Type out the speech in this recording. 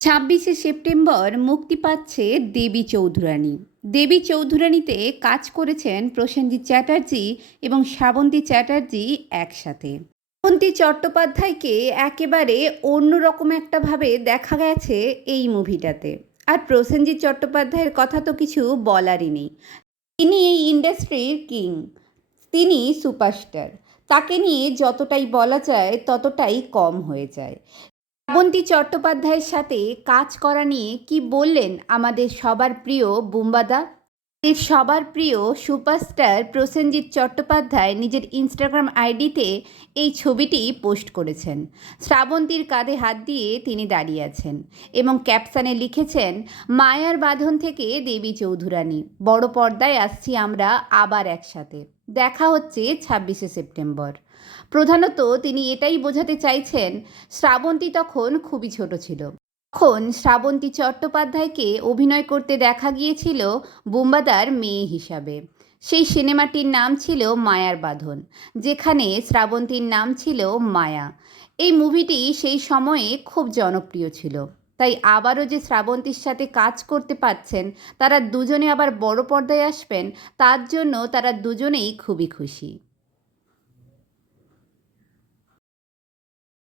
ছাব্বিশে সেপ্টেম্বর মুক্তি পাচ্ছে দেবী চৌধুরানী। দেবী চৌধুরানীতে কাজ করেছেন প্রসেনজিৎ চ্যাটার্জি এবং শ্রাবন্তী চ্যাটার্জি একসাথে। শ্রাবন্তী চট্টোপাধ্যায়কে একেবারে অন্যরকম একটাভাবে দেখা গেছে এই মুভিটাতে। আর প্রসেনজিৎ চট্টোপাধ্যায়ের কথা তো কিছু বলারই নেই। তিনি এই ইন্ডাস্ট্রির কিং। তিনি সুপারস্টার। তাকে নিয়ে যতটাই বলা যায় ততটাই কম হয়ে যায়। শ্রাবন্তী চট্টোপাধ্যায়ের সাথে কাজ করা নিয়ে কি বললেন আমাদের সবার প্রিয় বুম্বাদা? আমাদের সবার প্রিয় সুপারস্টার প্রসেনজিৎ চট্টোপাধ্যায় নিজের ইনস্টাগ্রাম আইডিতে এই ছবিটি পোস্ট করেছেন। শ্রাবন্তীর কাঁধে হাত দিয়ে তিনি দাঁড়িয়ে আছেন এবং ক্যাপশানে লিখেছেন, মায়ার বাঁধন থেকে দেবী চৌধুরানী, বড় পর্দায় আসছি আমরা আবার একসাথে। দেখা হচ্ছে ছাব্বিশে সেপ্টেম্বর। প্রধানত তিনি এটাই বোঝাতে চাইছেন, শ্রাবন্তী তখন খুবই ছোট ছিল। তখন শ্রাবন্তী চট্টোপাধ্যায়কে অভিনয় করতে দেখা গিয়েছিল বুম্বাদার মেয়ে হিসাবে। সেই সিনেমাটির নাম ছিল মায়ার বাঁধন, যেখানে শ্রাবন্তীর নাম ছিল মায়া। এই মুভিটি সেই সময়ে খুব জনপ্রিয় ছিল। তাই আবারও যে শ্রাবন্তীর সাথে কাজ করতে পারছেন, তারা দুজনে আবার বড় পর্দায় আসবেন, তার জন্য তারা দুজনেই খুবই খুশি।